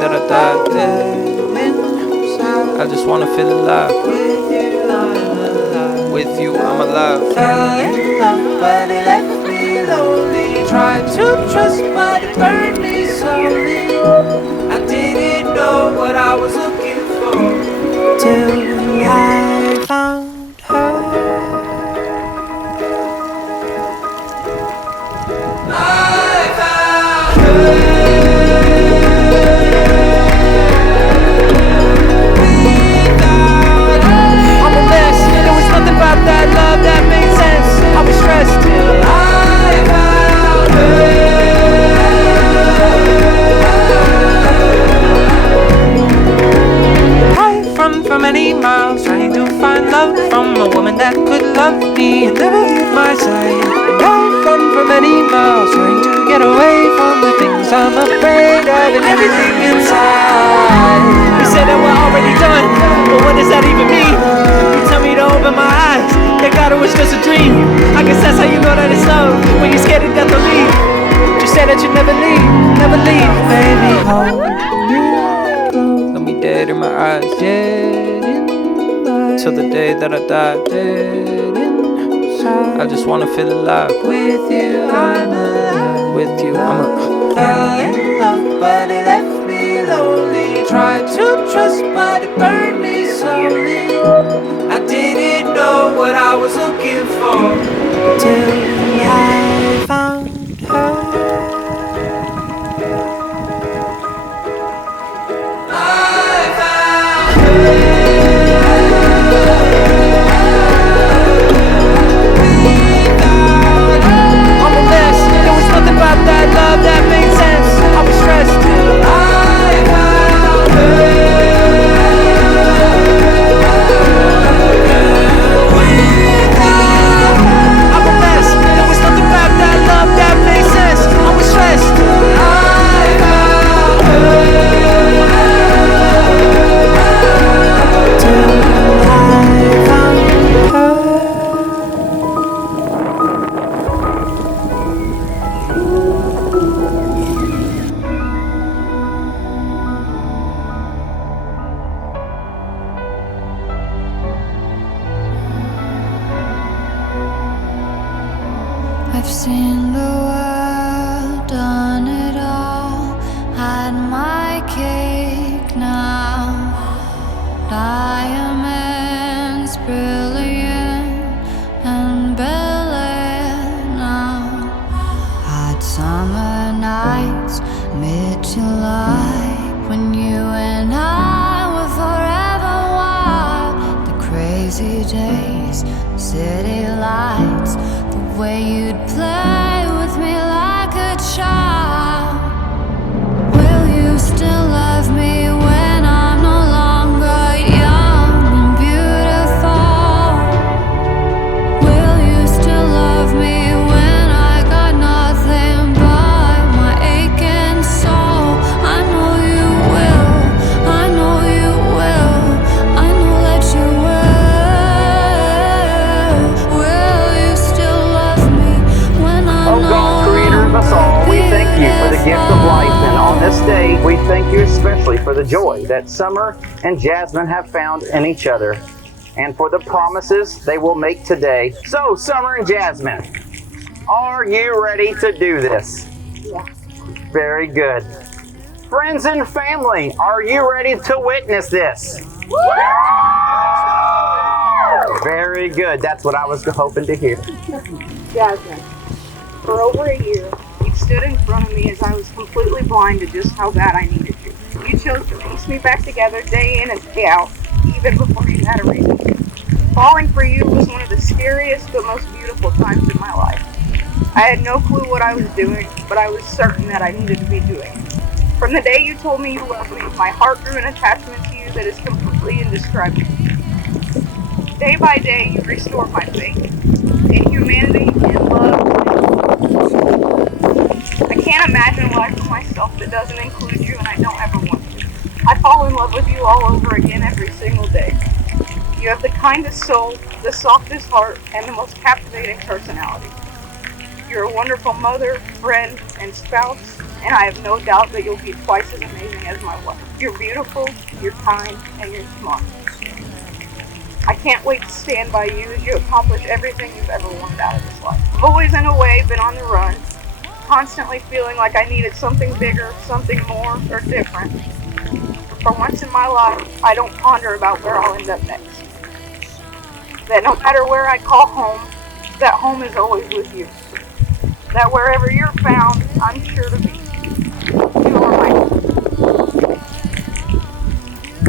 that I die, I just wanna feel alive. With you, I'm alive. Fell in love, but it left me lonely. Tried to trust, but it burned me slowly. I didn't know what I was looking for till I found her. I found her. That love that made sense. I was stressed till I found her. I've run for many miles trying to find love from a woman that could love me and never leave my side. And I've run for many miles trying to get away from the things I'm afraid of and everything inside. You say that we're already done, but what does that even mean? You tell me to open my eyes, that God, it was just a dream. I guess that's how you know that it's love, when you're scared to death to leave. Just say that you never leave, baby. Hold me, let me dead in my eyes, dead in till the day that I die, dead inside. I just wanna feel alive. With you, I'm alive. With you, I'm alive. Fell in love, but it left me lonely. Tried to trust, but it burned me slowly. I didn't know what I was looking for till I found her. I found her. I'm a mess. There was nothing about that love that made sense. I was stressed till I found her. I've seen the world, done it all, had my cake now. Diamonds brilliant and Bel-Air now. Hot summer nights, mid-July, when you and I were forever wild. The crazy days, city lights, the way you'd play with me like a child. Will you still love me when I'm no longer young and beautiful? Will you still love me when I got nothing but my aching soul? I know you will, I know you will, I know that you will. Will you still love me when I'm Oh God, creator of us all, we thank you for the gift of life, and on this day, we thank you especially for the joy that Summer and Jasmine have found in each other, and for the promises they will make today. So, Summer and Jasmine, are you ready to do this? Yeah. Very good. Friends and family, are you ready to witness this? Very good. That's what I was hoping to hear. Jasmin, for over a year, you stood in front of me as I was completely blind to just how bad I needed you. You chose to piece me back together day in and day out, even before you had a reason to. Falling for you was one of the scariest but most beautiful times in my life. I had no clue what I was doing, but I was certain that I needed to be doing it. From the day you told me you loved me, my heart grew an attachment to you that is completely indescribable. Day by day, you restored my faith in humanity and love. I can't imagine a life for myself that doesn't include you, and I don't ever want to. I fall in love with you all over again every single day. You have the kindest soul, the softest heart, and the most captivating personality. You're a wonderful mother, friend, and spouse, and I have no doubt that you'll be twice as amazing as my wife. You're beautiful, you're kind, and you're smart. I can't wait to stand by you as you accomplish everything you've ever wanted out of this life. I've always, in a way, been on the run, constantly feeling like I needed something bigger, something more, or different. For once in my life, I don't ponder about where I'll end up next. That no matter where I call home, that home is always with you. That wherever you're found, I'm sure to be. You are my home.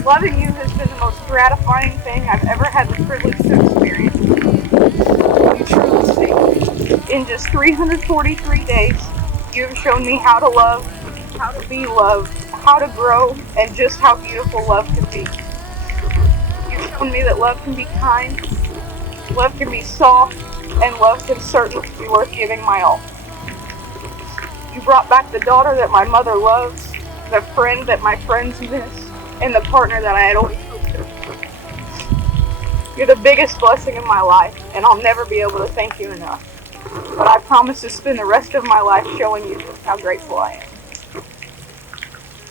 Loving you has been the most gratifying thing I've ever had the privilege to experience. You truly saved me. In just 343 days, you have shown me how to love, how to be loved, how to grow, and just how beautiful love can be. You've shown me that love can be kind, love can be soft, and love can certainly be worth giving my all. You brought back the daughter that my mother loves, the friend that my friends miss, and the partner that I had always hoped for. You're the biggest blessing in my life, and I'll never be able to thank you enough. But I promise to spend the rest of my life showing you how grateful I am.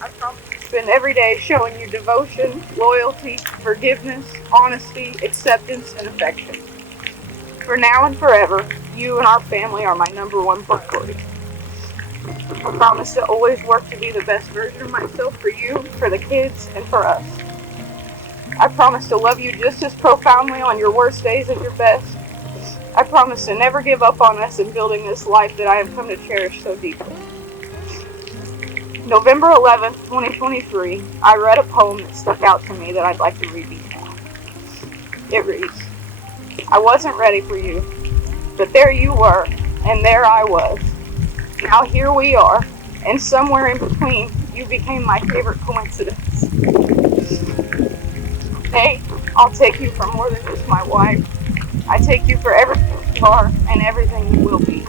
I promise to spend every day showing you devotion, loyalty, forgiveness, honesty, acceptance, and affection. For now and forever, you and our family are my #1 priority. I promise to always work to be the best version of myself for you, for the kids, and for us. I promise to love you just as profoundly on your worst days as your best. I promise to never give up on us in building this life that I have come to cherish so deeply. November 11th, 2023, I read a poem that stuck out to me that I'd like to read to you now. It reads, I wasn't ready for you, but there you were, and there I was. Now here we are, and somewhere in between, you became my favorite coincidence. Today, I'll take you for more than just my wife. I take you for everything you are and everything you will be.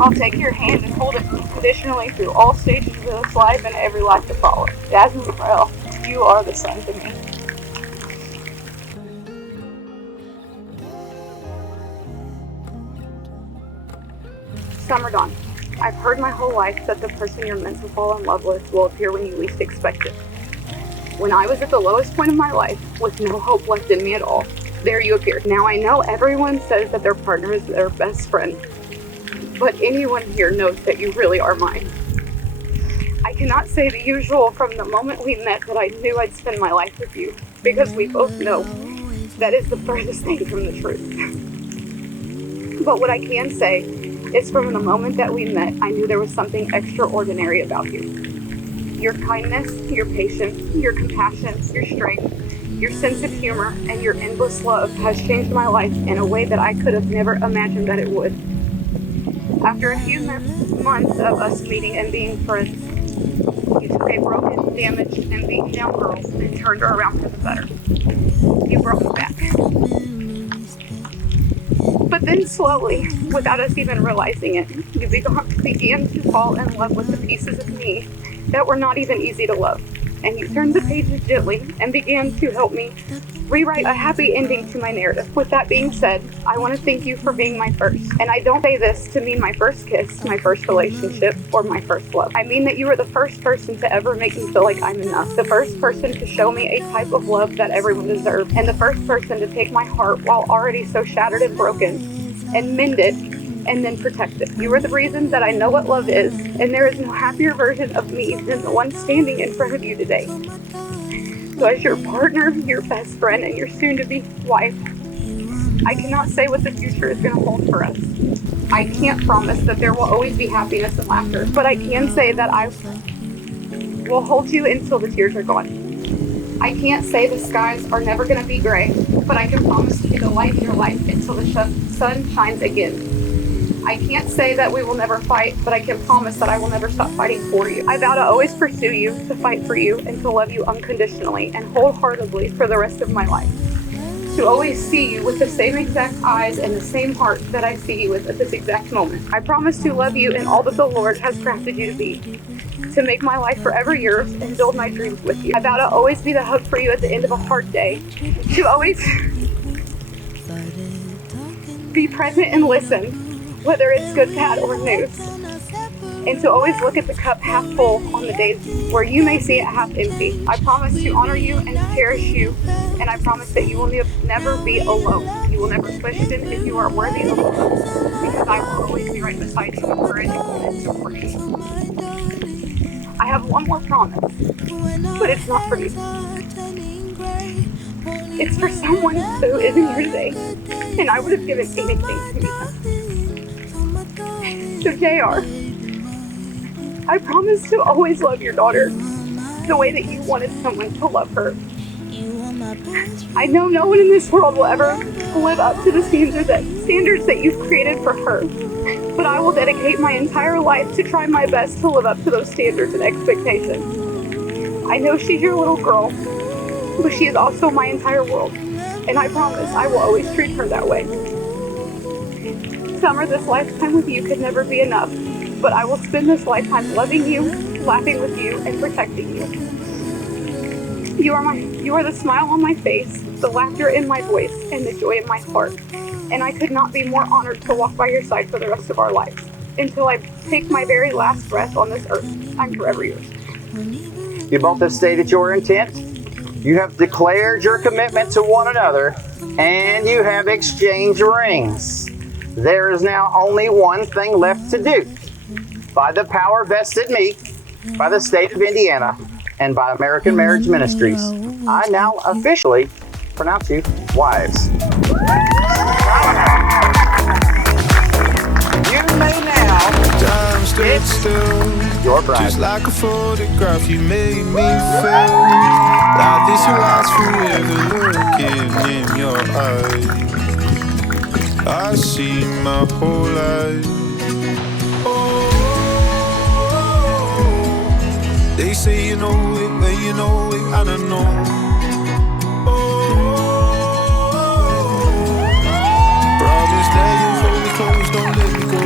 I'll take your hand and hold it unconditionally through all stages of this life and every life to follow. Jasmin, you are the sun to me. Summer dawn. I've heard my whole life that the person you're meant to fall in love with will appear when you least expect it. When I was at the lowest point of my life, with no hope left in me at all, there you appeared. Now I know everyone says that their partner is their best friend, but anyone here knows that you really are mine. I cannot say the usual from the moment we met that I knew I'd spend my life with you, because we both know that is the furthest thing from the truth. But what I can say is from the moment that we met, I knew there was something extraordinary about you. Your kindness, your patience, your compassion, your strength, your sense of humor, and your endless love has changed my life in a way that I could have never imagined that it would. After a few months of us meeting and being friends, you took a broken, damaged, and beaten down girl and turned her around for the better. You brought me back. But then slowly, without us even realizing it, you began to fall in love with the pieces of me that were not even easy to love. And you turned the pages gently and began to help me rewrite a happy ending to my narrative. With that being said, I want to thank you for being my first. And I don't say this to mean my first kiss, my first relationship, or my first love. I mean that you were the first person to ever make me feel like I'm enough. The first person to show me a type of love that everyone deserved. And the first person to take my heart while already so shattered and broken and mend it and then protect it. You are the reason that I know what love is, and there is no happier version of me than the one standing in front of you today. So as your partner, your best friend, and your soon-to-be wife, I cannot say what the future is going to hold for us. I can't promise that there will always be happiness and laughter, but I can say that I will hold you until the tears are gone. I can't say the skies are never going to be gray, but I can promise to be the light in your life until the sun shines again. I can't say that we will never fight, but I can promise that I will never stop fighting for you. I vow to always pursue you, to fight for you, and to love you unconditionally and wholeheartedly for the rest of my life. To always see you with the same exact eyes and the same heart that I see you with at this exact moment. I promise to love you in all that the Lord has crafted you to be. To make my life forever yours and build my dreams with you. I vow to always be the hug for you at the end of a hard day. To always be present and listen, whether it's good, bad, or news. and to always look at the cup half full on the days where you may see it half empty. I promise to honor you and cherish you, and I promise that you will never be alone. You will never question if you are worthy of love, because I will always be right beside you, encouraging you and supporting you. I have one more promise, but it's not for you. It's for someone who isn't here today, and I would have given anything to meet them. So JR, I promise to always love your daughter the way that you wanted someone to love her. I know no one in this world will ever live up to the standards that you've created for her, but I will dedicate my entire life to try my best to live up to those standards and expectations. I know she's your little girl, but she is also my entire world, and I promise I will always treat her that way. Summer, this lifetime with you could never be enough, but I will spend this lifetime loving you, laughing with you, and protecting you. You are the smile on my face, the laughter in my voice, and the joy in my heart. And I could not be more honored to walk by your side for the rest of our lives. Until I take my very last breath on this earth, I'm forever yours. You both have stated your intent. You have declared your commitment to one another, and you have exchanged rings. There is now only one thing left to do. By the power vested in me, by the state of Indiana, and by American Marriage Ministries, I now officially pronounce you wives. You may now Stood still, your bride. just like a photograph, you made me feel like this will last forever. Looking in your eyes, I see my whole life. Oh, they say you know it, but you know it, I don't know. Promise that you'll hold me close, don't let me go.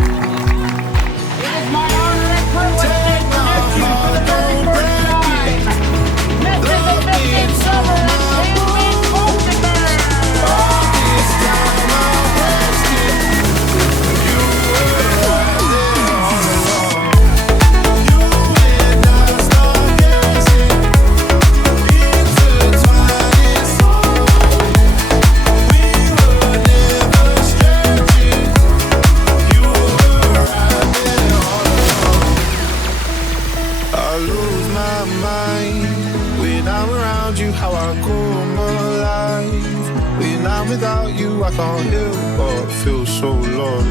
Without you, I can't help but feel so lost.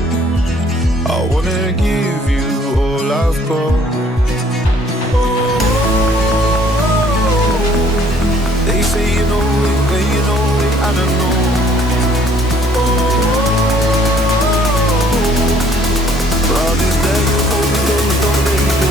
I wanna give you all I've got. Oh, they say you know it, but you know it, I don't know. Oh, promise that you'll hold me close, don't let me go.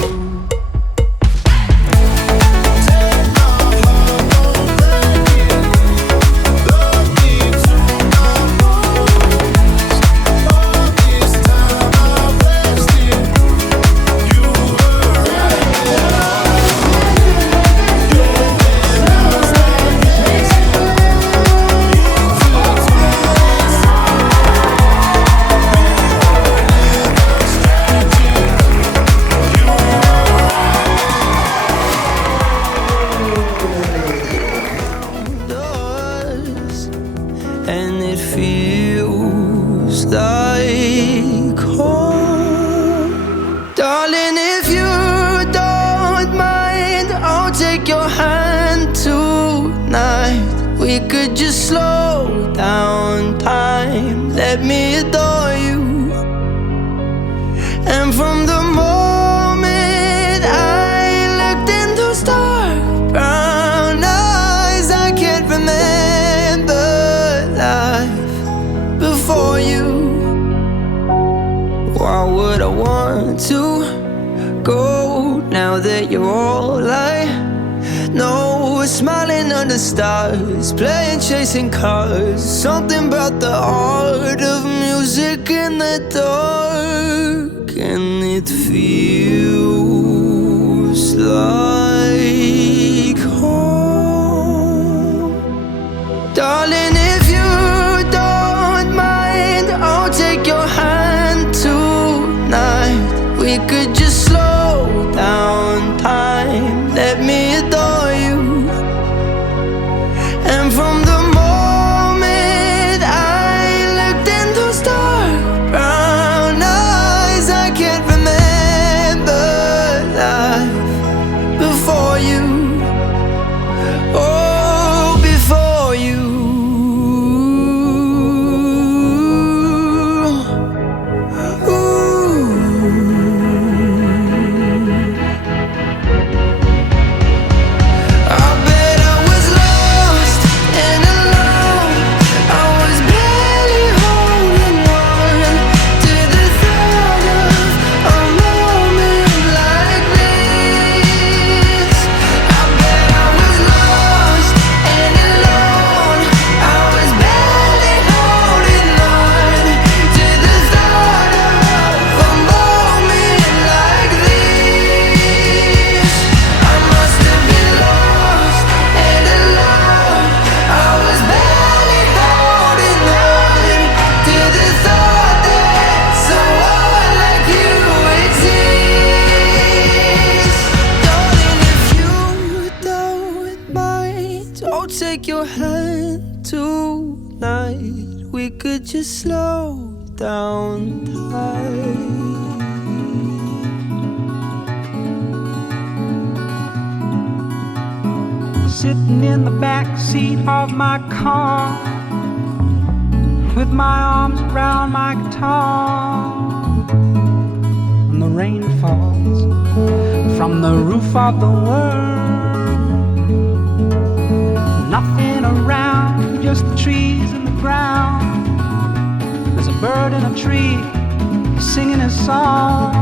And it feels like home. Darling, if you don't mind, I'll take your hand tonight. We could just slow down time. Let me adore you. And from the moment I looked in those dark brown eyes, I can't remember life before you. Why would I want to go now that you're all I know? We're smiling under stars, playing chasing cars. Something about the art of music in the dark, and it feels like home. Darling, if you don't mind, I'll take your hand tonight. We could just slow take your hand tonight. We could just slow down time. Sitting in the back seat of my car, with my arms around my guitar, and the rain falls from the roof of the world. Nothing around, just the trees and the ground. There's a bird in a tree singing a song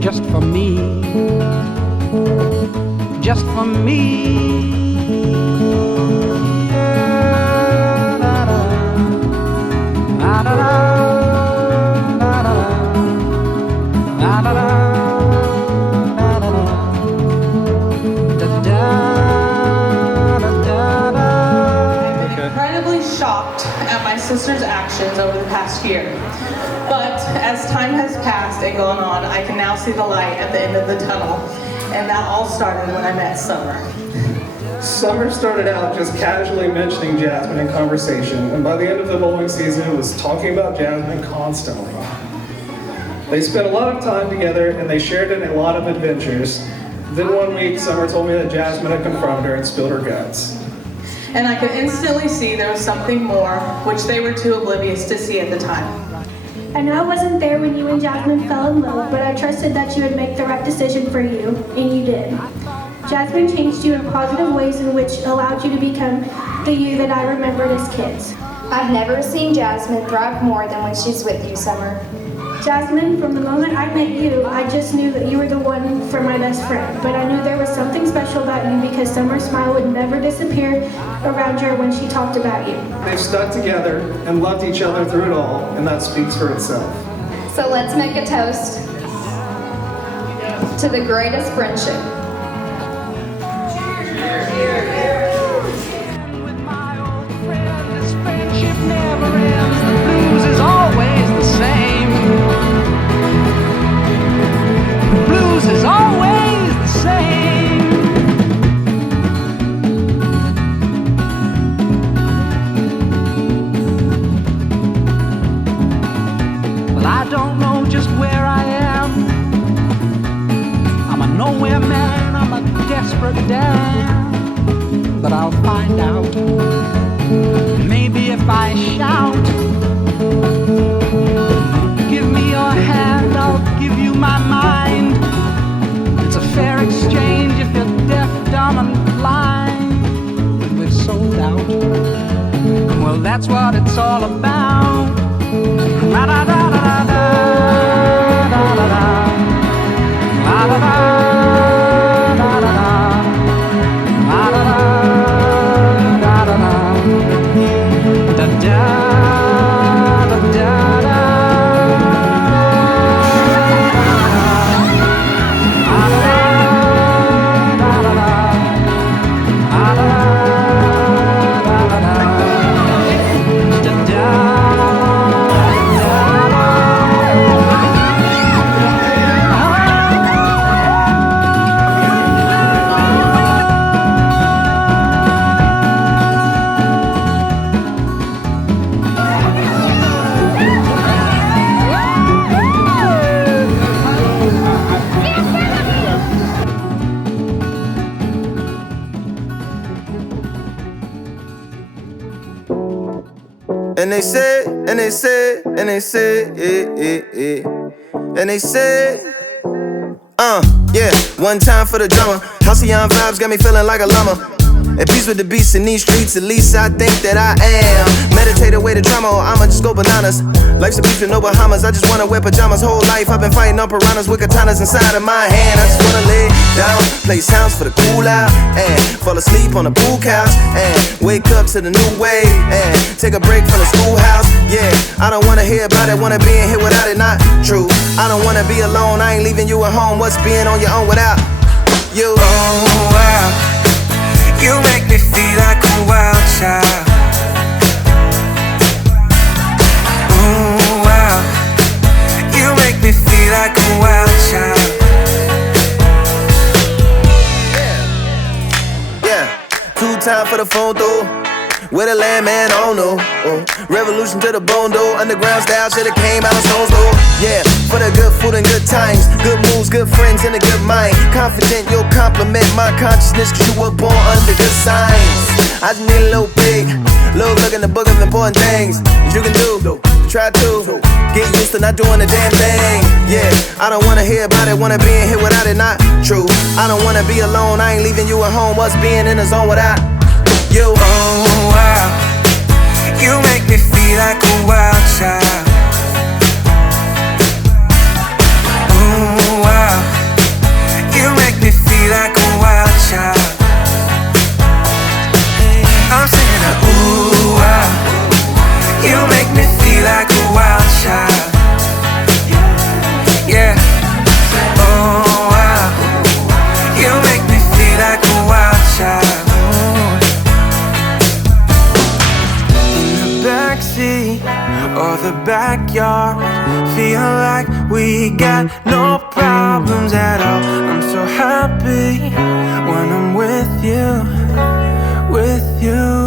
just for me, just for me. Incredibly shocked at my sister's actions over the past year. But as time has passed and gone on, I can now see the light at the end of the tunnel. And that all started when I met Summer. Summer started out just casually mentioning Jasmin in conversation, and by the end of the bowling season was talking about Jasmin constantly. They spent a lot of time together and they shared in a lot of adventures. Then one week, Summer told me that Jasmin had confronted her and spilled her guts. And I could instantly see there was something more, which they were too oblivious to see at the time. I know I wasn't there when you and Jasmin fell in love, but I trusted that you would make the right decision for you, and you did. Jasmin changed you in positive ways in which allowed you to become the you that I remembered as kids. I've never seen Jasmin thrive more than when she's with you, Summer. Jasmin, from the moment I met you, I just knew that you were the one for my best friend, but I knew there was something special about you because Summer's smile would never disappear around her when she talked about you. They've stuck together and loved each other through it all, and that speaks for itself. So let's make a toast to the greatest friendship. With my old friend, this friendship never ends. The blues is always the same. The blues is always the same. Well, I don't know just where I am. I'm a nowhere man, I'm a desperate dam. But I'll find out. Maybe if I shout, give me your hand, I'll give you my mind. It's a fair exchange if you're deaf, dumb, and blind. But we've sold out. Well, that's what it's all about. La-da-da-da-da-da, da-da-da, la-da-da. And they said, and they said, and they said, and they said, yeah, one time for the drummer. Halcyon vibes got me feeling like a llama. At peace with the beasts in these streets, at least I think that I am. Meditate away the drama, or I'ma just go bananas. Life's a beach with no Bahamas, I just wanna wear pajamas. Whole life I've been fighting on piranhas with katanas inside of my hand. I just wanna lay down, play sounds for the cool out, and fall asleep on the pool couch, and wake up to the new wave, and take a break from the schoolhouse. Yeah, I don't wanna hear about it, wanna be in here without it, not true. I don't wanna be alone, I ain't leaving you at home. What's being on your own without you? Oh wow, you make me feel like a wild child. Oh wow, you make me feel like a wild child. Yeah, 2 times for the phone though. Where the landman, I don't know. Revolution to the bone though. Underground style should've came out of Stone's though. Yeah, for the good food and good times. Good moves, good friends, and a good mind. Confident you'll compliment my consciousness, cause you were born under good signs. I just need a little big, little look in the book of important things that you can do. Try to get used to not doing a damn thing. Yeah, I don't wanna hear about it, wanna be in here without it, not true. I don't wanna be alone, I ain't leaving you at home. What's being in the zone without you? Oh wow, you make me feel like a wild child. Oh wow, you make me feel like a wild child. I'm saying that, ooh wow, you make me feel like a wild child. Yeah. Oh wow, you make me feel like a wild child. Backseat or the backyard, feel like we got no problems at all. I'm so happy when I'm with you, with you.